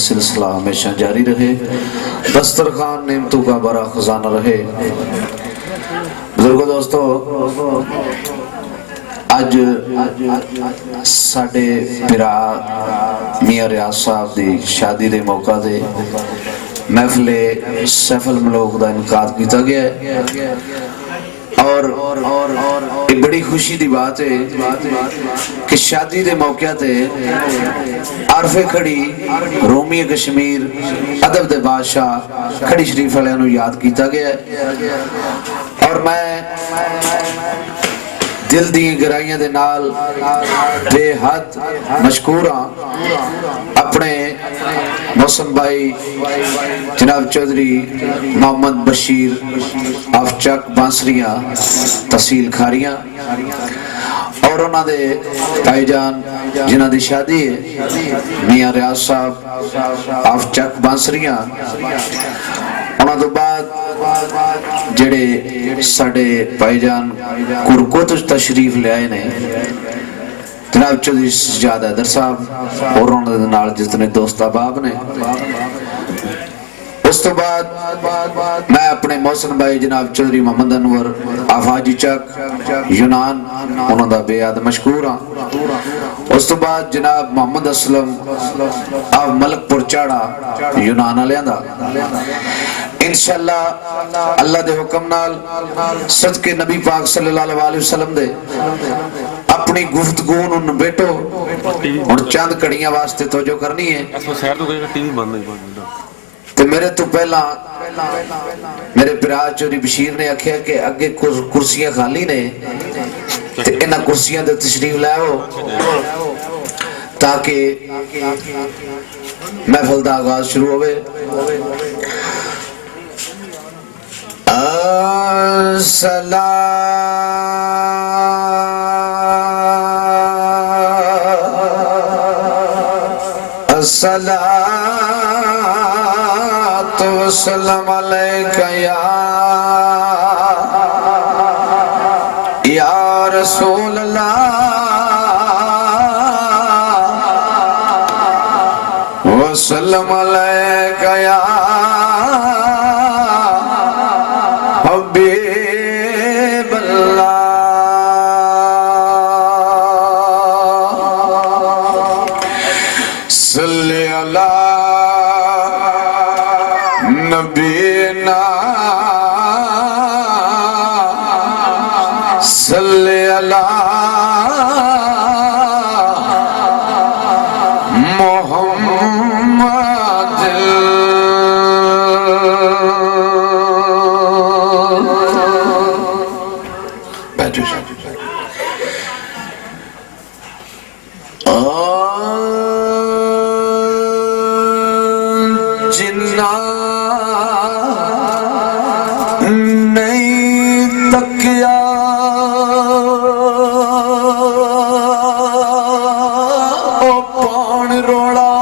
सिलसिला हमेशा जारी रहे, दस्तरखान नेमतों का बड़ा खजाना रहे। बुजुर्गों दोस्तों, अज साडे पिरा मियां रियाज साहब की शादी के मौका से महफिले सैफल मलोक का इनकाद किया गया है और एक बड़ी खुशी की बात है कि शादी के मौके ते आरफे खड़ी रोमी कश्मीर अदब के बादशाह खड़ी शरीफ वाले याद किया गया है और मैं दिल दी गहराइयां दे नाल बेहद मशकूर हाँ अपने मौसम भाई जनाब चौधरी मोहम्मद बशीर अफचक बांसरिया तहसील खारियां और उन्होंने भाईजान जिन्हों की शादी है मियां रियाज साहब अफचक बांसरिया। उन्होंने तो बाद जेड़े साडे भाईजान कुरको तो तशरीफ ले आए ने जनाब चौधरी सजाद हैदर साहब और उन्होंने नाल जितने दोस्त अहबाब ने। उस तो बाद मैं अपने मौसम भाई जनाब चौधरी मोहम्मद अनवर आफाजी चक यूनान उन्होंने बेहद मशकूर हाँ। उस तो बाद जनाब मोहम्मद असलम आप मलकपुर चाड़ा यूनान वालियां दा इंशाअल्लाह अल्लाह दे हुक्म नाल सदके नबी पाक सल्लल्लाहु अलैहि वसल्लम दे अपनी गुफ्तगू नूं बैठो हुण चंद घड़ियां वास्ते तवज्जो करनी है। ते मेरे तो पहला मेरे पिरा चौधरी बशीर ने आख्या कि अगे कुर्सियां खाली ने ते इन्हां कुर्सियां ते तशरीफ लाओ ताकि महफिल दा आगाज शुरू होवे। अस्सलातु वस्सलामु अलैका या रसूल अल्लाह वस्सलामु अलैका या हबीब अल्लाह। सल्ले अला नबीना सल्ले अला मोहम्मद। बैठो जिन्ना नहीं तकिया ओ पान रोड़ा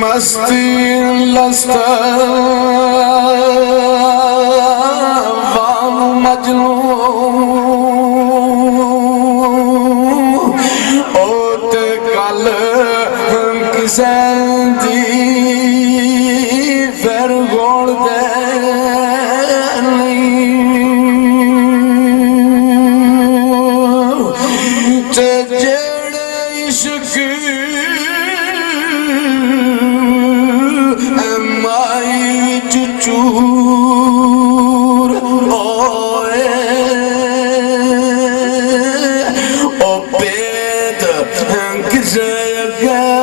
मस्ती लस्ता वाम मजनू ओ ते गल किसे दी फिर गोल दे नहीं ते जेड़े इश्क चूर ओए ओ पेद किसे गया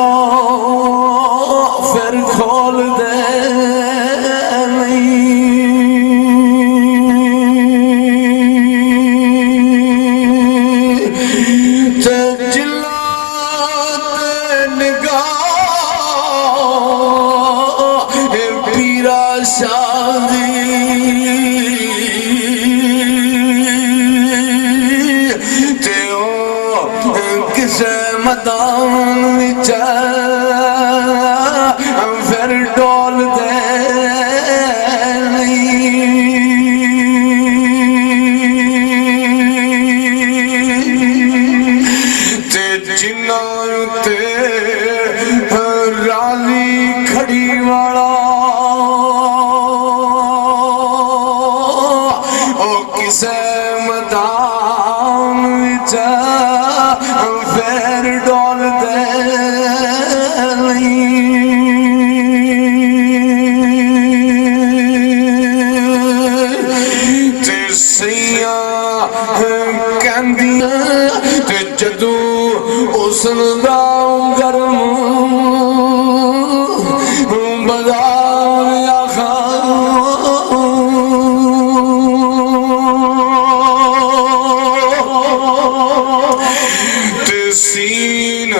फिर खोल दे नहीं ते जिल्लात निगाह पीरा शादी ते ओ किसे मदान विच फिर खड़ी वाला ओ किसे मैदान विच पैर डोल दे जदू उसन दा गरम बाजार आखा ते सीन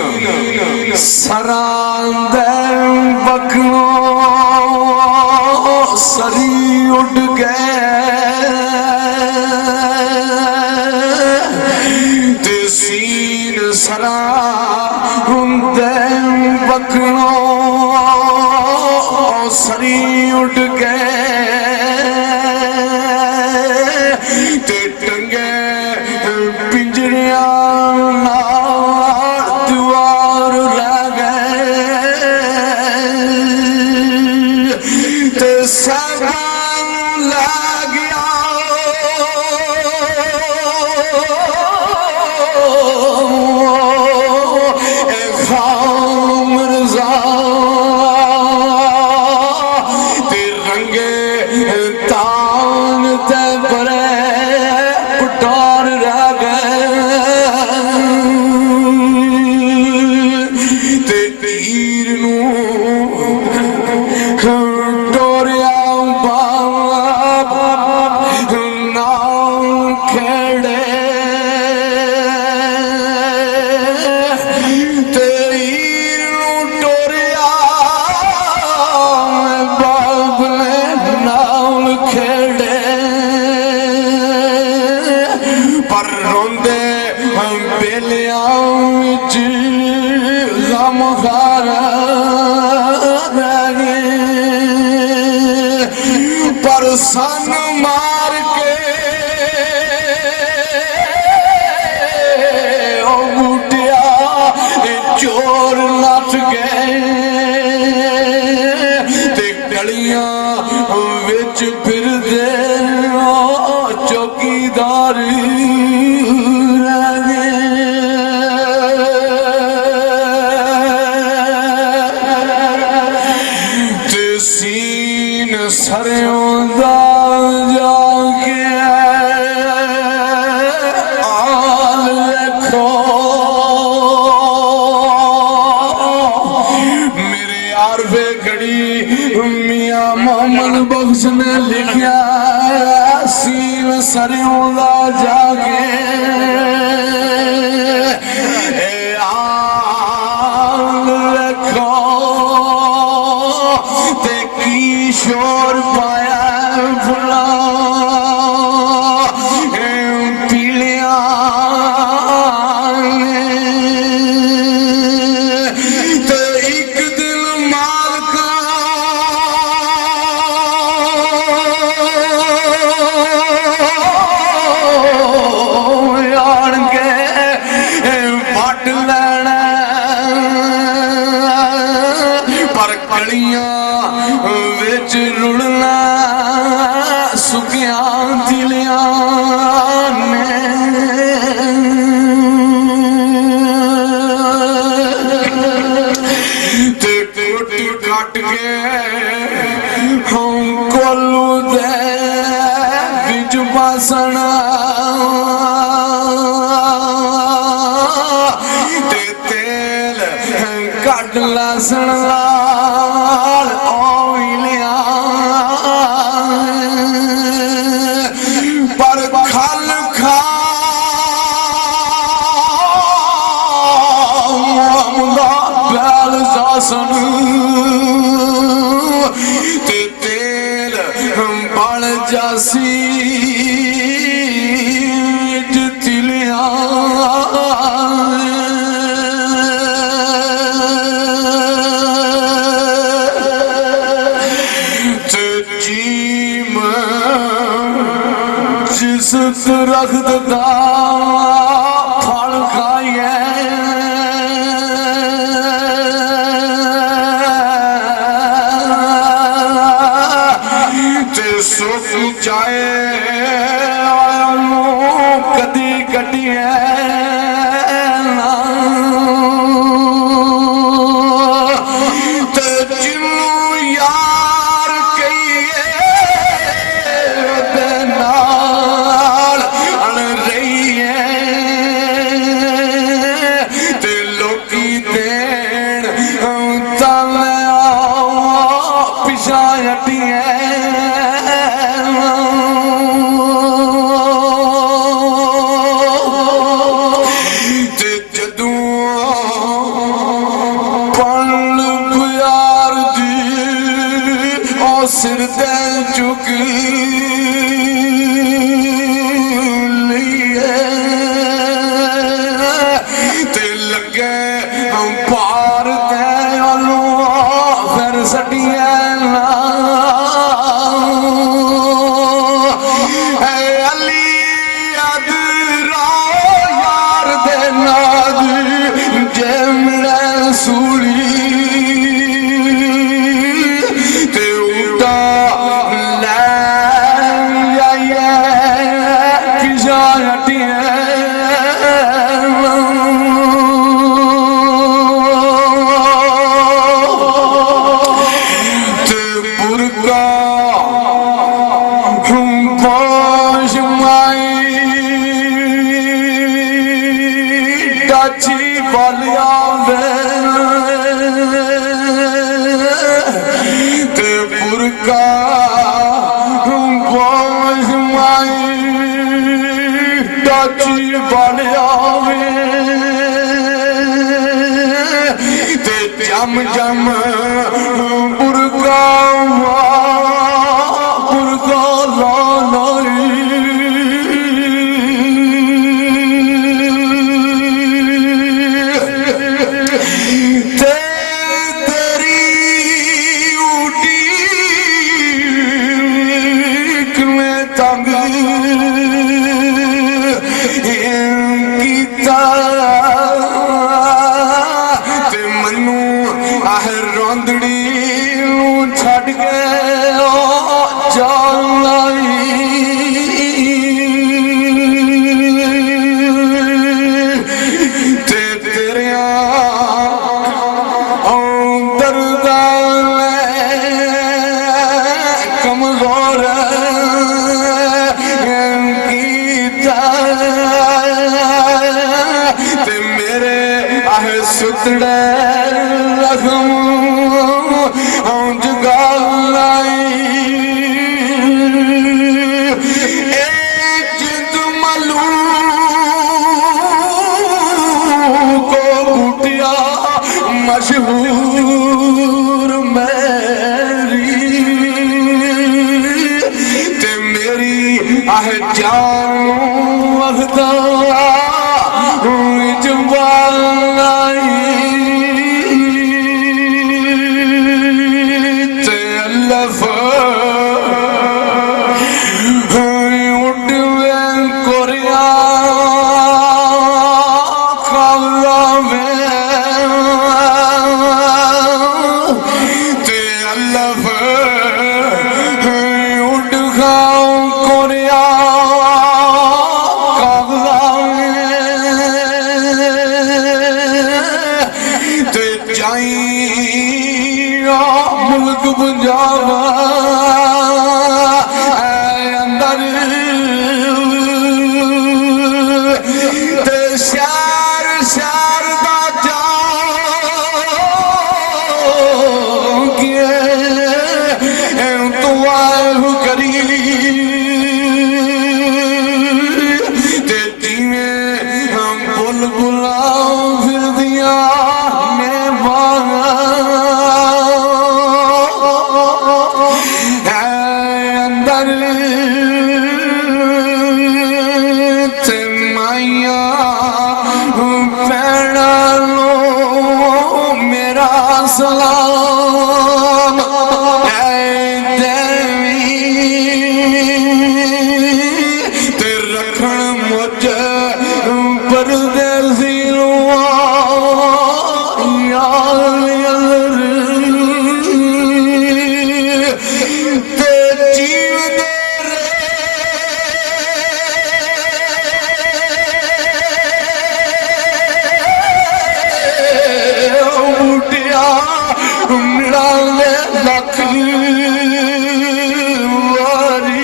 सरांदर बकनो सरी उड़ गए सरा हुंदे बकनो सरी उड़ गए ते टंगे पिंजरिया दुआर रह गए ते सावन लग गया पर सन मार के ओ बूटिया चोर नस गए ते गलियां विच फिरदे चौकीदार सरियों दा जाके आल रखो मेरे आरवे घड़ी मियां मोहम्मद बख्श ने लिखा सीन सरियों दा जाके शोर पाया फुला पीलिया तो एक दिन मालका आन के पट लेना पर कलियां विच रुलना सुखिया दिलिया ने ते टूटी कट के हम कोलू दे बिच बसना ते तेल कट लसन लाल पर खल खा बैल सासन ते तेल बल जासी तिलिया जिस दरख्त दा फल खाइए सुख जाए कदी कटिया सिर दे चुक लिए ते लगे पार दे आलू फिर सटिया अली अदरा यार दे नाद जे मेरा सूली जम जम बुरका तेरी उड़ी में तंग रोंदड़ी छड़ के तेरे दरगाह कमजोर ते मेरे आह सुतड़े रखम मशहूर मेरी ते मेरी आह जान वखदा जवानी ते अल्लाह मुल्क पंजाब अंदर ते शहर शहर दा जाओ तू आए करी ते जिवें बुलबुला फिर दिया मैं लख वारी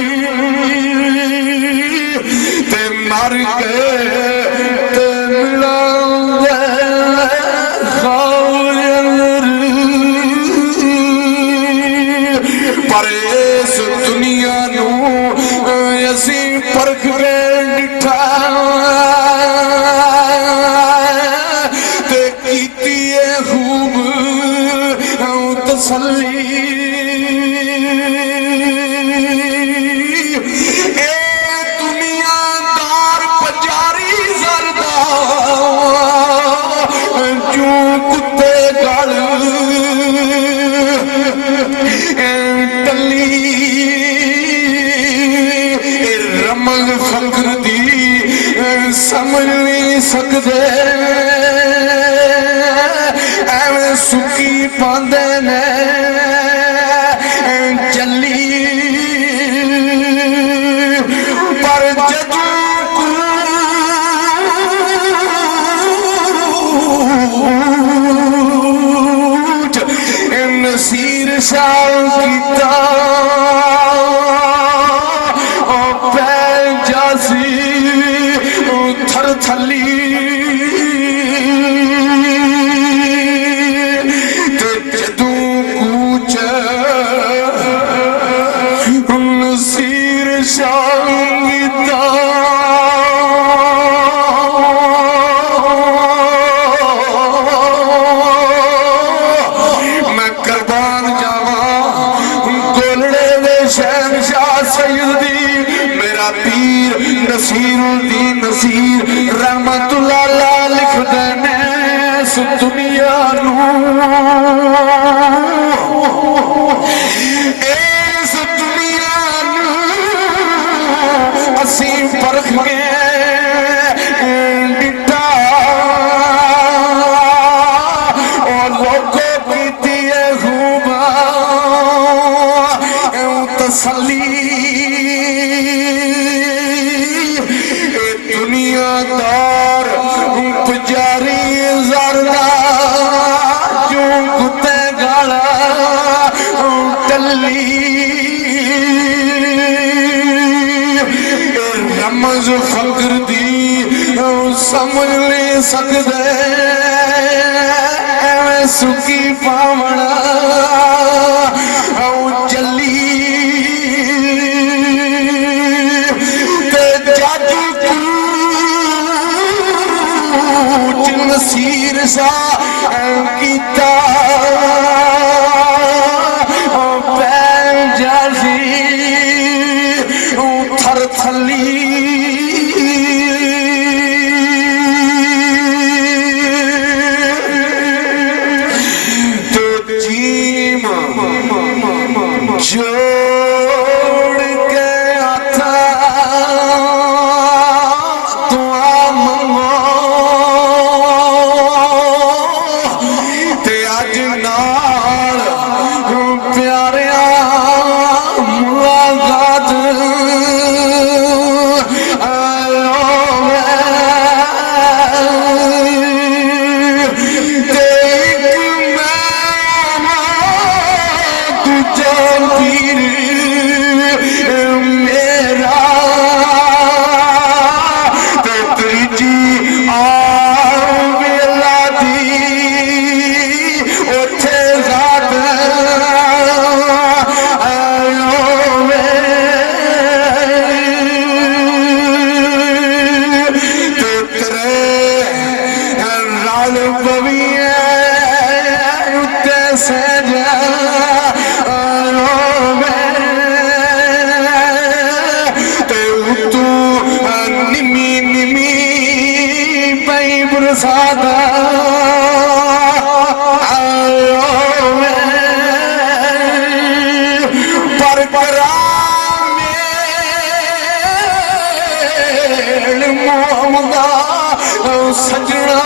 ते मर गए ते मिलांगे खावर पर इस दुनिया नू असी परख के डिठा ते कीती खूब तसल्ली ए दुनियादार पजारी जरदा जू कुत्ते गल टली रमल फकर दी समझ नहीं सकते एवं सुखी पांदे ने चली पर जदू नसीर शाह कीता पै जासी थर थली जदू कूच नसीर शाह कीता मैं कुर्बान जावा गोलड़े दे शहनशाह सैयदी मेरा पीर नसीरुद्दीन नसीर रहमतुल्लाह अलैह लिख देने इस दुनिया नू इस दुनिया नू असी परख के डिठा और लोगों कीती खूब तसल्ली दुनियादार पुजारी जरदा जो कुत्ते गाला टली रमज फकर दी समझ नहीं सकते एवं सुखी पावना चली नसीर शाह कीता पैर जासी थर थली तो जीम जोड़ के आता दुआ मंगो सजना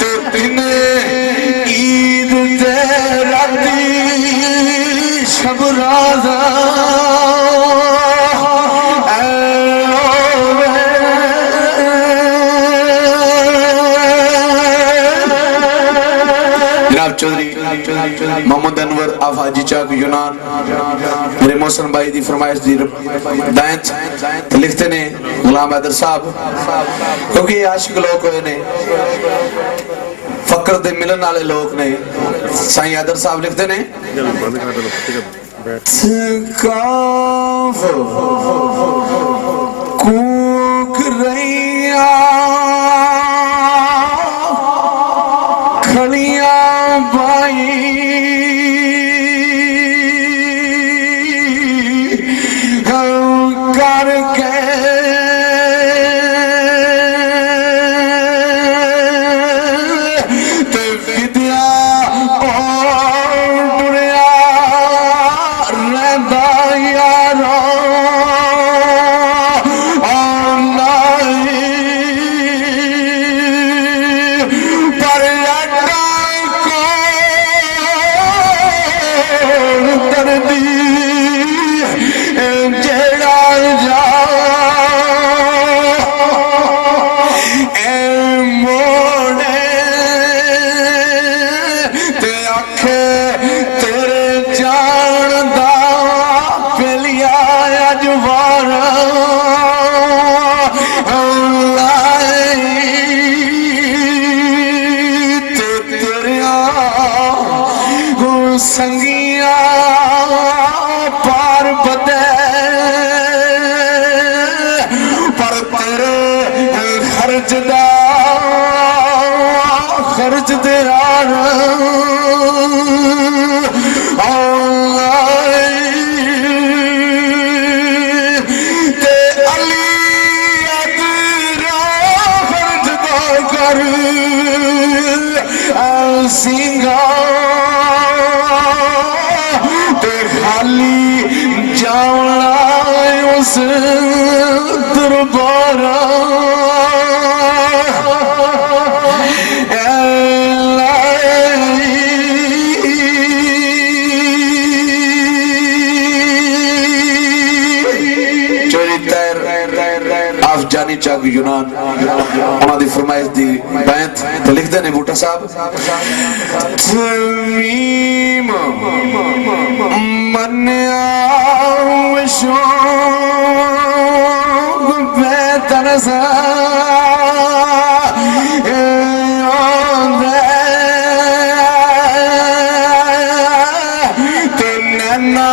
तो दिन ईद दे राती शब राजा जनाब चौधरी मोहम्मद अनवर ऑफ हाजी चक यूनान मेरे मोहसन भाई की फरमाइश की बैंत लिखते ने गुलाम हैदर साहब क्योंकि आशिक लोग होए ने फकर दे मिलन वाले लोग ने साईं हैदर साहब लिखते ने कूक रैया खड़ियां बाई करके ते विद्या और बुढ़िया रहता यारा संगिया पार बदे पर तेरे खर्च दे ते अली अदरा खर्च दा कर सिंगा खाली जावना उस दरबारा जानी चक यूनान उन्होंने फरमाइश दी बैंत तो लिखते ने बूटा साहब तमीम मन्या शौक बेहतर सा ते नैना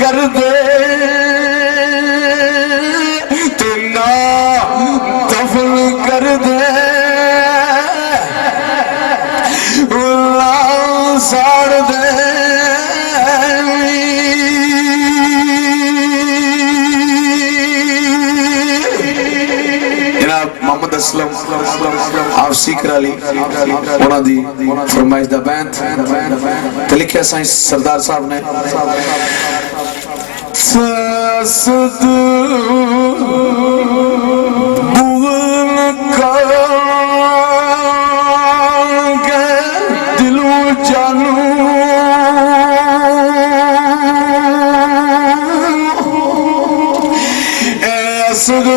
कर दे तेना दफन कर दे साड़ दे मोहम्मद असलम आप सीकर अली उन्होंने फरमाइश दा बैंत ते लिखिया साईं सरदार साहब ने दिलों जानू असद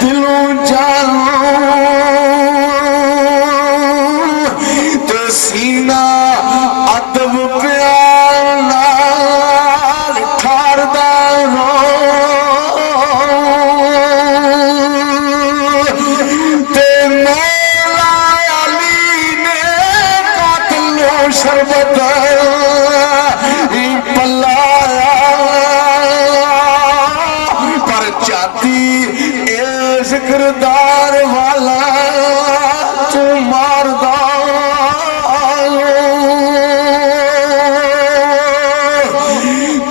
दिलों जानू जिक्रदार वाला तू मारदा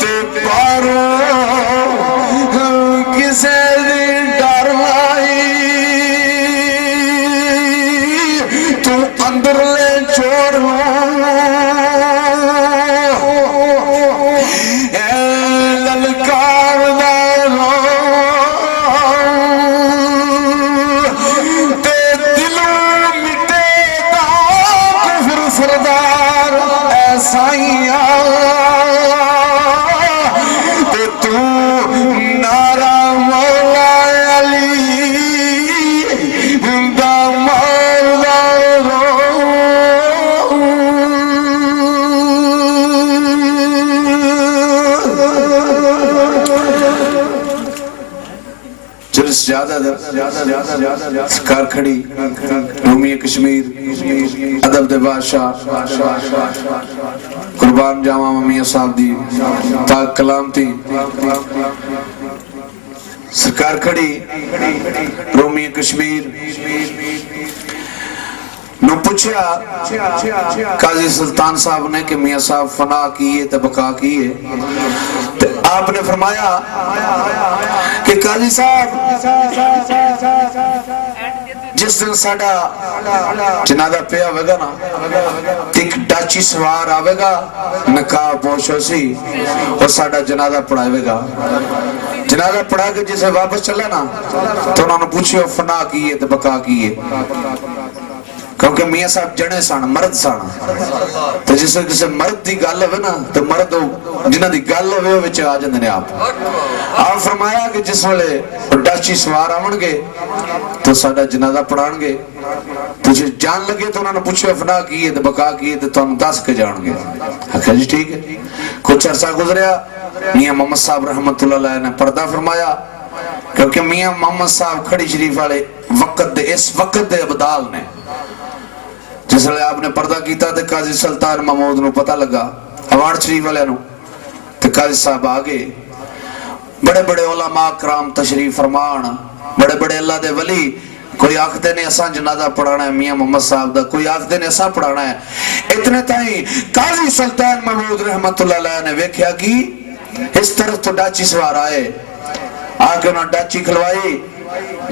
ते पर किसे दी डर लाई तू अंदर ले छोड़ ललकार सरदार ऐसाइया तो तू नारा मौला अली दा मौला जुल्स ज्यादा सरकार खड़ी रूमी कश्मीर अदब दे बादशाह कुर्बान जावा मियां साहब दी पाक कलाम थी सरकार खड़ी रूमी कश्मीर नु पूछया काजी सुल्तान साहब ने कि मियां साहब फना किए ते बका किए ते आपने फरमाया कि काजी साहब जिस दिन साडा जनाजा पिया होगा ना एक डाची सवार आवेगा नकाब पोशो सी और साडा जनाजा पढ़ावेगा जनाजा पढ़ा के जिसे वापस चला ना तो उन्होंने पूछियो फना किए ते बका किए क्योंकि मियां साहब जने सन मर्द सन तो जिस किसी मर्द की गल हो ना तो मर्द जिन्हां दी गल होवे विच आ जांदे ने आप फरमाया कि जिस वेले डाची सवार आवणगे तो साडा जनाजा पढ़ाणगे तुझे जान लगे तो उन्होंने पूछो फना की है बका की है तो तुहानू दस के जाणगे आखिया जी ठीक है कुछ अरसा गुजरिया मियां मोहम्मद साहब रहमतुल्लाह अलैह ने पर्दा फरमाया क्योंकि मियां मोहम्मद साहब खड़ी शरीफ वाले वक्त दे इस वक्त दे अबदाल ने जिसले आपने पर्दा किया तो काजी सुल्तान महमूद नू पता लगा अवार्ड शरीफ वाले नू तो काजी साहब आ गए बड़े बड़े उलमा कराम तशरीफ फरमान बड़े बड़े अल्लाह दे वली कोई आखते ने असा जनाजा पढ़ाना है मियां मोहम्मद साहब दा कोई आखते ने असा पढ़ाना है इतने ताई काजी सुल्तान महमूद रहमतुल्लाह अलैह ने वेख्या कि इस तरफ तो डाची सवार आए आके उन्होंने डाची खलवाई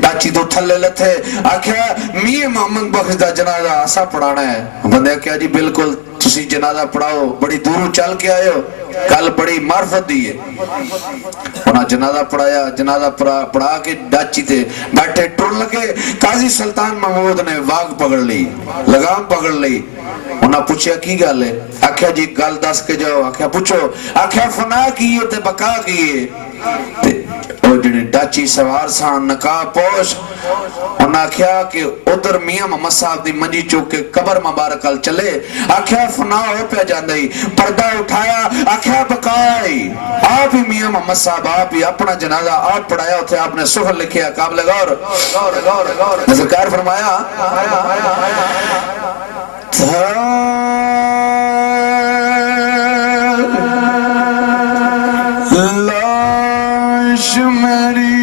डाची तो थले लथे आख्या मियां मोहम्मद बख्श दा जनाजा असा पढ़ाना है बंदे क्या जी बिल्कुल तुसी जनाजा पढ़ाओ बड़ी दूरों चल के आए हो कल बड़ी मार्फत दी है उन्हें जनाजा पढ़ाया जनाजा पढ़ा के डाची ते बैठे टुर लगे काजी सुल्तान महमूद ने वाग पकड़ ली लगाम पकड़ ली उन्हें पूछया की गल है आख्या जी गल दस के जाओ आख्या पूछो आख्या फना की है ते बका की है डाची सवार सान नकाब पोश उन्हें आख्या कि उधर मियां मोहम्मद साहब दी मंजी चुक के कबर मुबारक अल चले आख्या फना हो पे जांदा ही पर्दा उठाया आख्या बकाई आप ही मियां मोहम्मद साहब आप ही अपना जनाजा आप पढ़ाया उथे आपने सुहर लिखिया काबिल गौर सरकार फरमाया लाश मेरी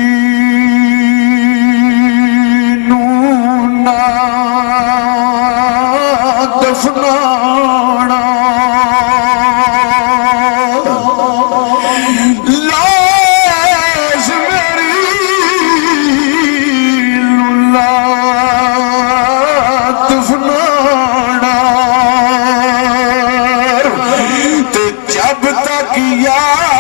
नूना दफनाना लाश मेरी नूना दफनाना ते जब तक यार